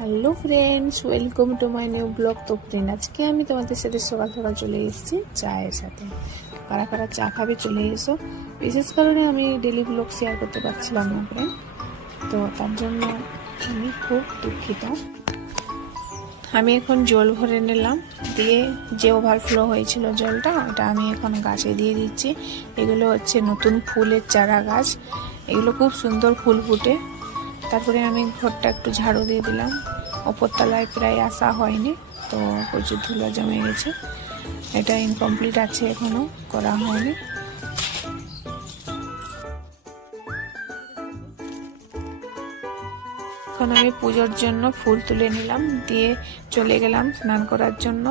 Hello friends, welcome to my new blog. তো friend, আজকে আমি তোমাদের সাথে সকাল সকাল চলে এসেছি চায়ের সাথে। কারা কারা চা খাবে চলে এসো। বিশেষ কারণে আমি ডেলি ব্লগ শেয়ার করতে পারছিলাম না ফ্রেন্ড, তো তার জন্য আমি খুব দুঃখিত। আমি এখন জল ভরে নিলাম, দিয়ে যে ওভারফ্লো হয়েছিল জলটা ওটা আমি এখন গাছে দিয়ে দিচ্ছি। এগুলো হচ্ছে নতুন ফুলের চারা গাছ, এগুলো খুব সুন্দর ফুল ফুটে। তারপরে আমি ঘরটা একটু ঝাড়ু দিয়ে দিলাম। ওপরতলায় প্রায় আসা হয়নি, তো প্রচুর ধুলা জমে গেছে। এটা ইনকমপ্লিট আছে, এখনো করা হয়নি। এখন আমি পুজোর জন্য ফুল তুলে নিলাম, দিয়ে চলে গেলাম স্নান করার জন্য।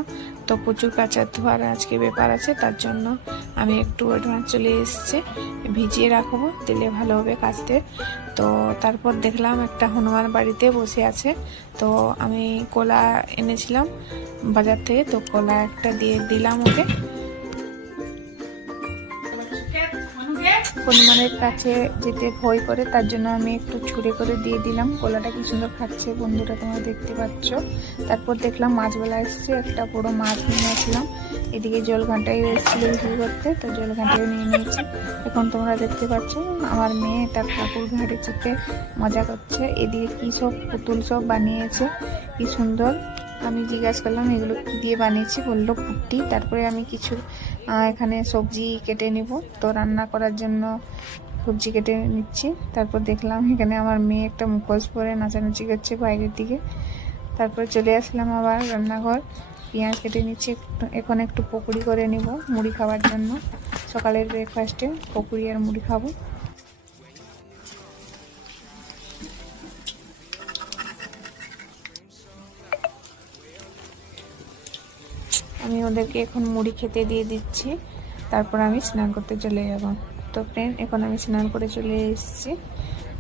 তো প্রচুর কাচার ধোয়ার আজকে ব্যাপার আছে, তার জন্য আমি একটু অ্যাডভান্স চলে এসেছি। ভিজিয়ে রাখবো, দিলে ভালো হবে কাচতে। তো তারপর দেখলাম একটা হনুমান বাড়িতে বসে আছে, তো আমি কলা এনেছিলাম বাজার থেকে, তো কলা একটা দিয়ে দিলাম ওকে। হনুমানের কাছে যেতে ভয় করে, তার জন্য আমি একটু ছুঁড়ে করে দিয়ে দিলাম। কলাটা কি সুন্দর খাচ্ছে বন্ধুরা, তোমরা দেখতে পাচ্ছ। তারপর দেখলাম মাছবেলা এসছে, একটা বড় মাছ নিয়ে আসলাম। এদিকে জল ঘাঁটাই এসেছিল বিক্রি করতে, তো জল ঘাঁটাইও নিয়ে নিয়েছি। এখন তোমরা দেখতে পাচ্ছ আমার মেয়ে তার ঠাকুর ঘাটে চেপে মজা করছে। এদিকে কি সব পুতুল সব বানিয়েছে, কি সুন্দর। আমি জিজ্ঞাসা করলাম এগুলো কি দিয়ে বানিয়েছি, বললো পুট্টি। তারপরে আমি কিছু এখানে সবজি কেটে নিব, তো রান্না করার জন্য সবজি কেটে নিচ্ছি। তারপর দেখলাম এখানে আমার মেয়ে একটা মুখোশ পরে নাচানাচি করছে বাইরের দিকে। তারপরে চলে আসলাম আবার রান্নাঘর, পেঁয়াজ কেটে নিচ্ছি। এখন একটু পকোড়ি করে নিব মুড়ি খাওয়ার জন্য। সকালের ব্রেকফাস্টে পকোড়ি আর মুড়ি খাবো। আমি ওদেরকে এখন মুড়ি খেতে দিয়ে দিচ্ছি, তারপর আমি স্নান করতে চলে যাব। তো ফ্রেন্ড, এখন আমি স্নান করে চলে এসেছি।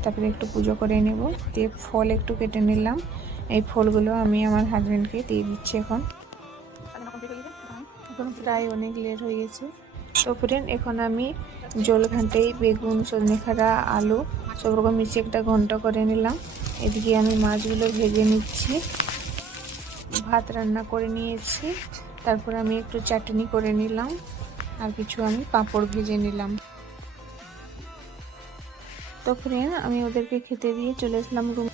তারপরে একটু পুজো করে নেব, দিয়ে ফল একটু কেটে নিলাম। এই ফলগুলো আমি আমার হাজব্যান্ডকে দিয়ে দিচ্ছি। এখন প্রায় অনেক লেট হয়ে গেছে। তো ফ্রেন্ড, এখন আমি জল ঘাঁটেই বেগুন, সজনেখাড়া, আলু সব রকম মিশিয়ে একটা ঘন্ট করে নিলাম। এদিকে আমি মাছগুলো ভেজে নিচ্ছি, ভাত রান্না করে নিয়েছি। তারপর আমি একটু চাটনি করে নিলাম, আর কিছু আমি পাঁপড় ভেজে নিলাম। তো ফ্রেন্ড, আমি ওদেরকে খেতে দিয়ে চলে আসলাম রুম।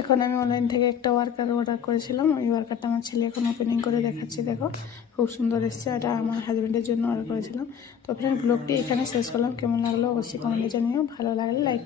এখন আমি অনলাইন থেকে একটা ওয়ার্কার অর্ডার করেছিলাম, ওই ওয়ার্কারটা আমার ছেলে এখন ওপেনিং করে দেখাচ্ছি। দেখো খুব সুন্দর এসছে, এটা আমার হাজব্যান্ডের জন্য অর্ডার করেছিলাম। তো ফ্রেন্ড, ব্লগটি এখানে শেষ করলাম। কেমন লাগলো অবশ্যই কমেন্টে জানিও, ভালো লাগলে লাইক